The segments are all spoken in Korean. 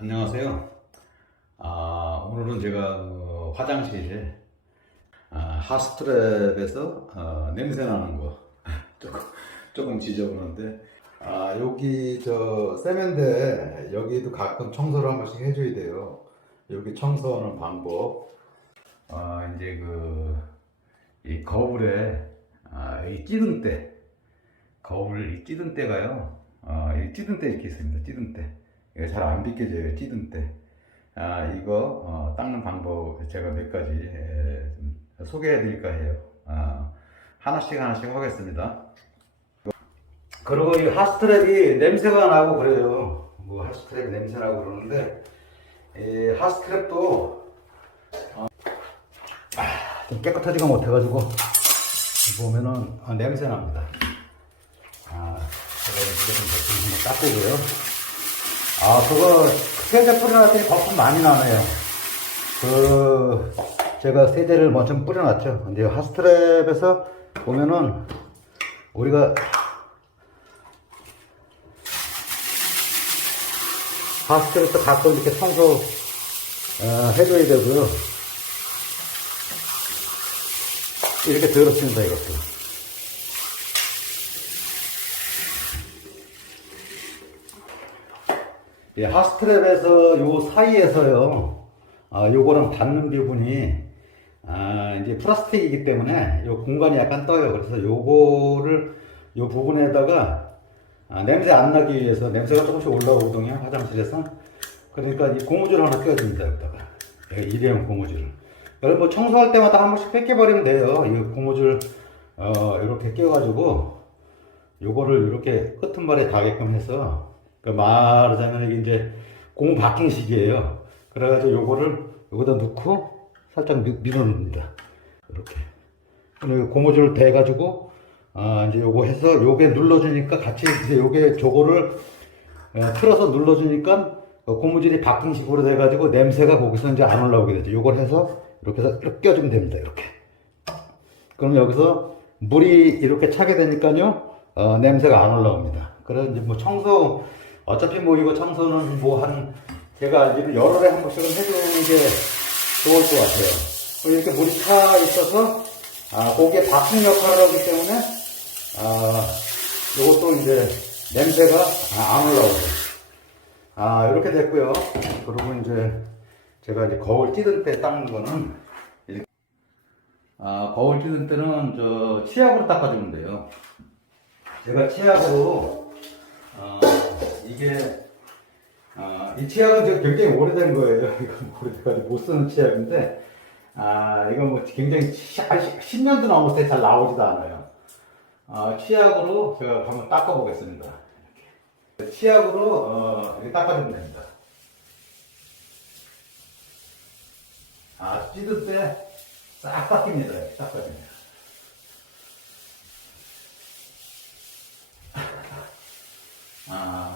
안녕하세요. 아, 오늘은 제가 어, 화장실에 아, 하스트랩에서 어, 냄새 나는 거 조금, 조금 지저분한데 아, 여기 저 세면대 여기도 가끔 청소를 한 번씩 해줘야 돼요. 여기 청소하는 방법 아, 이제 그 이 거울에 아, 이 찌든 때 거울 이 찌든 때가요. 아, 이 찌든 때 이렇게 있습니다. 찌든 때. 이게 잘안 비켜져요. 찌든 때. 아, 이거 어, 닦는 방법 제가 몇 가지 에, 좀 소개해 드릴까 해요. 아, 하나씩 하나씩 하겠습니다. 그리고 이 하스트랩이 냄새가 나고 그래요. 뭐 하스트랩이 냄새 나고 그러는데 이 하스트랩도 어, 아, 좀 깨끗하지가 못해가지고 보면은 아, 냄새 납니다. 아, 제가 이제 좀 닦고요. 아, 그거 세제 뿌려놨더니 거품 많이 나네요. 그, 제가 세제를 먼저 뿌려놨죠. 근데 하스트랩에서 보면은 우리가 하스트랩도 가끔 이렇게 청소 어, 해줘야 되고요. 이렇게 더럽습니다, 이것도. 예, 하스트랩에서 요 사이에서요, 아, 요거랑 닿는 부분이, 아, 이제 플라스틱이기 때문에 요 공간이 약간 떠요. 그래서 요거를, 요 부분에다가, 아, 냄새 안 나기 위해서 냄새가 조금씩 올라오거든요, 화장실에서. 그러니까 이 고무줄 하나 껴줍니다, 여기다가. 예, 일회용 고무줄을. 여러분 뭐 청소할 때마다 한 번씩 뺏겨버리면 돼요. 이 고무줄, 어, 이렇게 껴가지고, 요거를 이렇게 끝은발에 닿게끔 해서, 그 말하자면 이게 이제 고무 바킹식이에요. 그래가지고 요거를 여기다 넣고 살짝 밀- 밀어넣습니다. 이렇게. 그리고 고무줄을 대가지고 아 이제 요거 해서 요게 눌러주니까 같이 이제 요게 저거를 어, 틀어서 눌러주니까 어, 고무줄이 바킹식으로 돼가지고 냄새가 거기서 이제 안 올라오게 되죠. 요걸 해서 이렇게 해서 이렇게 껴주면 됩니다. 이렇게. 그럼 여기서 물이 이렇게 차게 되니까요, 어, 냄새가 안 올라옵니다. 그래서 이제 뭐 청소, 어차피 뭐 이거 청소는 뭐 한, 제가 알기로 열흘에 한 번씩은 해주는 게 좋을 것 같아요. 그리고 이렇게 물이 차 있어서, 아, 거기에 바풍 역할을 하기 때문에, 아, 요것도 이제 냄새가 아, 안 올라오고. 아, 이렇게 됐고요. 그리고 이제 제가 이제 거울 찌든 때 닦는 거는 아, 거울 찌는 때는 저 치약으로 닦아주면 돼요. 제가 치약으로 어, 이게 어, 이 치약은 지금 굉장히 오래된 거예요. 이건 오래돼가지고 못 쓰는 치약인데 아 이거 뭐 굉장히 10년도 넘었을 때 잘 나오지도 않아요. 어, 치약으로 제가 한번 닦아보겠습니다. 이렇게. 치약으로 어, 이렇게 닦아주면 됩니다. 아 찌든 때싹 닦입니다. 이렇게 닦아줍니다. 아.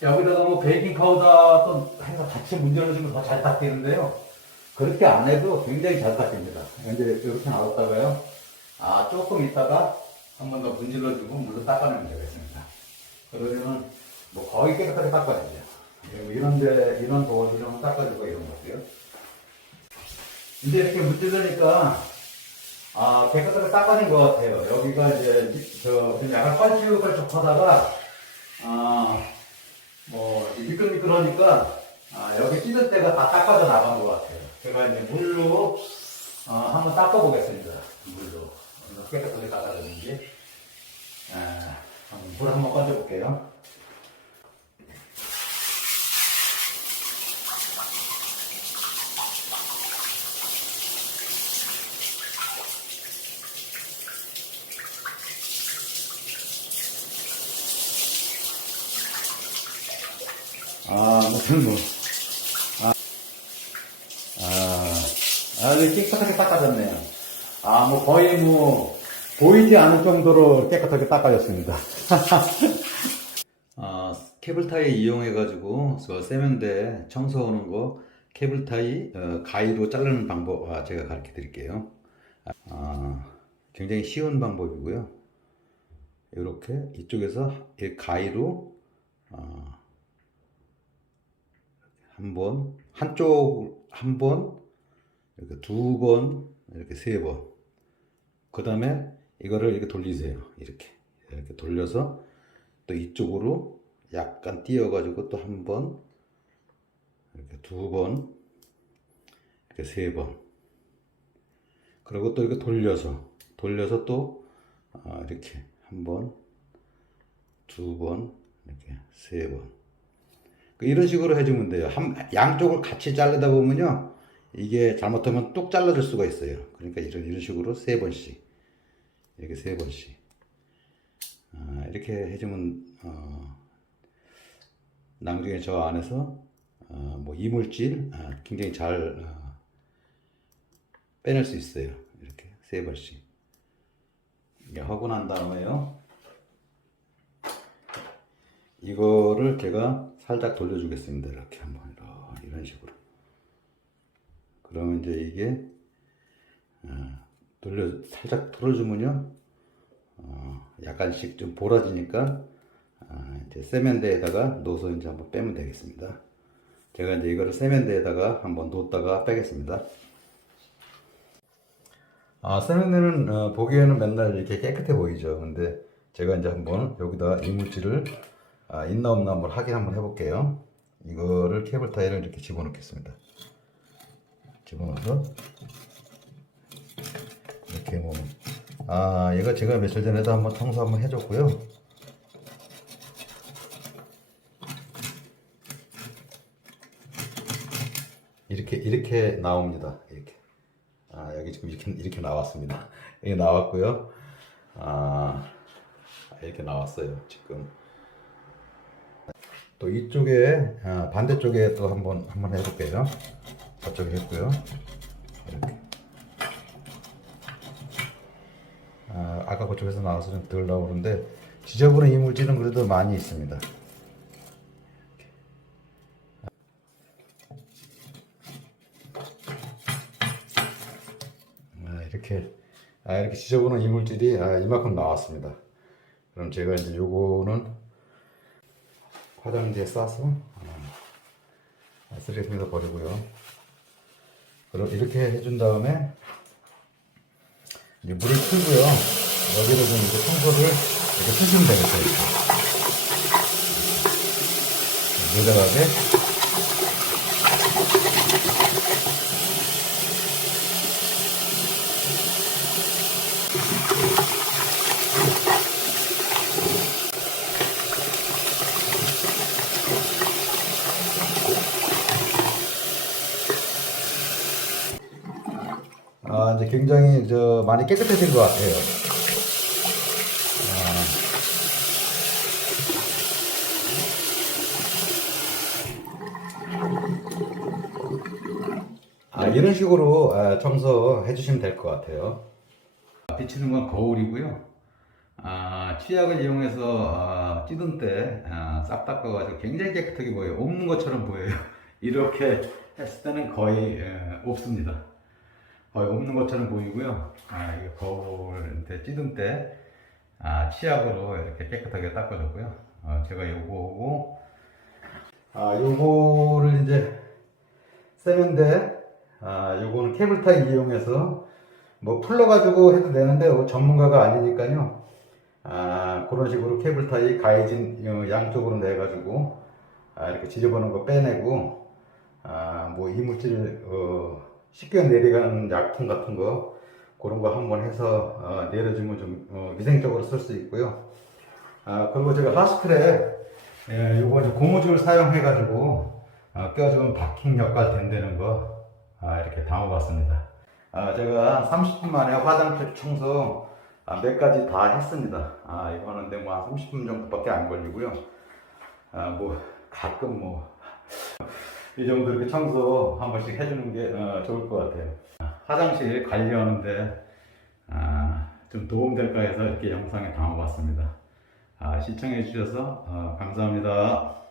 여기다가 뭐 베이킹 파우더 또 해서 같이 문질러주면 더 잘 닦이는데요. 그렇게 안 해도 굉장히 잘 닦입니다. 이제 이렇게 놔뒀다가요. 아, 조금 있다가 한 번 더 문질러주고 물로 닦아내면 되겠습니다. 그러면은 뭐 거의 깨끗하게 닦아주죠. 뭐 이런데, 이런 도어도 좀 닦아주고 이런 것도요. 이제 이렇게 문질러니까 아, 깨끗하게 닦아낸 것 같아요. 여기가 이제, 저, 좀 약간 껄쭉껄쭉 하다가, 아, 뭐, 미끌미끌하니까, 아, 여기 찌든 때가 다 닦아져 나간 것 같아요. 제가 이제 물로, 어, 한번 닦아보겠습니다. 물로. 깨끗하게 닦아졌는지. 아, 물 한번 건져볼게요. 아, 무슨 뭐. 아, 아, 아주 깨끗하게 닦아졌네요. 아, 뭐 거의 뭐, 보이지 않을 정도로 깨끗하게 닦아졌습니다. 아, 케이블타이 이용해가지고, 저 세면대 청소하는 거, 케이블타이 어, 가위로 자르는 방법, 아, 제가 가르쳐 드릴게요. 아, 굉장히 쉬운 방법이고요. 이렇게 이쪽에서 이 가위로 어, 한 번, 한쪽 한 번, 이렇게 두 번, 이렇게 세 번. 그 다음에 이거를 이렇게 돌리세요. 이렇게. 이렇게 돌려서 또 이쪽으로 약간 띄어가지고 또 한 번, 이렇게 두 번, 이렇게 세 번. 그리고 또 이렇게 돌려서, 돌려서 또 아, 이렇게 한 번, 두 번, 이렇게 세 번. 그 이런 식으로 해주면 돼요. 한, 양쪽을 같이 자르다 보면요. 이게 잘못하면 뚝 잘라질 수가 있어요. 그러니까 이런, 이런 식으로 세 번씩. 이렇게 세 번씩. 아, 이렇게 해주면, 어, 나중에 저 안에서, 어, 뭐 이물질, 아, 굉장히 잘, 어, 빼낼 수 있어요. 이렇게 세 번씩. 이게 하고 난 다음에요. 이거를 제가 살짝 돌려주겠습니다. 이렇게 한번 이런 식으로. 그러면 이제 이게 어, 돌려 살짝 돌려주면요, 어, 약간씩 좀 보라지니까 어, 이제 세면대에다가 넣어서 이제 한번 빼면 되겠습니다. 제가 이제 이거를 세면대에다가 한번 놓다가 빼겠습니다. 아, 세면대는 어, 보기에는 맨날 이렇게 깨끗해 보이죠. 근데 제가 이제 한번 여기다 이물질을 아, 있나 없나 한번 확인 한번 해볼게요. 이거를 케이블 타이를 이렇게 집어넣겠습니다. 집어넣어서 이렇게 뭐, 아, 이거 제가 며칠 전에도 한번 청소 한번 해줬고요. 이렇게 이렇게 나옵니다. 이렇게. 아, 여기 지금 이렇게 이렇게 나왔습니다. 이게 나왔고요. 아, 이렇게 나왔어요. 지금. 또 이쪽에 아, 반대쪽에 또 한번 한번 해볼게요. 저쪽에 했고요. 이렇게. 아, 아까 그쪽에서 나와서 좀 덜 나오는데 지저분한 이물질은 그래도 많이 있습니다. 아, 이렇게 아, 이렇게 지저분한 이물질이 아, 이만큼 나왔습니다. 그럼 제가 이제 요거는 화장지에 싸서 아, 쓰레기통에다 버리고요. 그럼 이렇게 해준 다음에 이제 물을 틀고요. 여기를 좀 이렇게 청소를 이렇게 쓰시면 되겠어요. 내려가게 아, 이제 굉장히 저 많이 깨끗해진 것 같아요. 아, 이런 식으로 아, 청소해 주시면 될 것 같아요. 비치는 건 거울이고요. 아, 치약을 이용해서 아, 찌든 때싹 닦아가지고 굉장히 깨끗하게 보여요. 없는 것처럼 보여요. 이렇게 했을 때는 거의 에, 없습니다. 거의 없는 것처럼 보이고요. 아, 이게 거울인데 찌든 때 아, 치약으로 이렇게 깨끗하게 닦아줬고요. 어, 제가 요거하고 아, 요거를 이제 세면대 아, 요거는 케이블 타이 이용해서 뭐 풀러 가지고 해도 되는데 어, 전문가가 아니니까요. 아, 그런 식으로 케이블 타이 가해진 어, 양쪽으로 내 가지고 아, 이렇게 지저분한 거 빼내고 아, 뭐 이물질 어, 쉽게 내려가는 약품 같은 거 그런 거 한번 해서 어, 내려주면 좀 어, 위생적으로 쓸 수 있고요. 아, 그리고 제가 하스크랩 예, 요거 이제 고무줄 사용해 가지고 아, 껴주면 바킹 역할 된다는 거 아, 이렇게 담아봤습니다. 아, 제가 30분 만에 화장실 청소 아, 몇 가지 다 했습니다. 아, 이거 하는데 뭐 한 30분 정도밖에 안 걸리고요. 아, 뭐 가끔 뭐 이 정도 이렇게 청소 한 번씩 해주는 게 어, 좋을 것 같아요. 화장실 관리하는데 아, 좀 도움될까 해서 이렇게 영상에 담아봤습니다. 아, 시청해 주셔서 어, 감사합니다.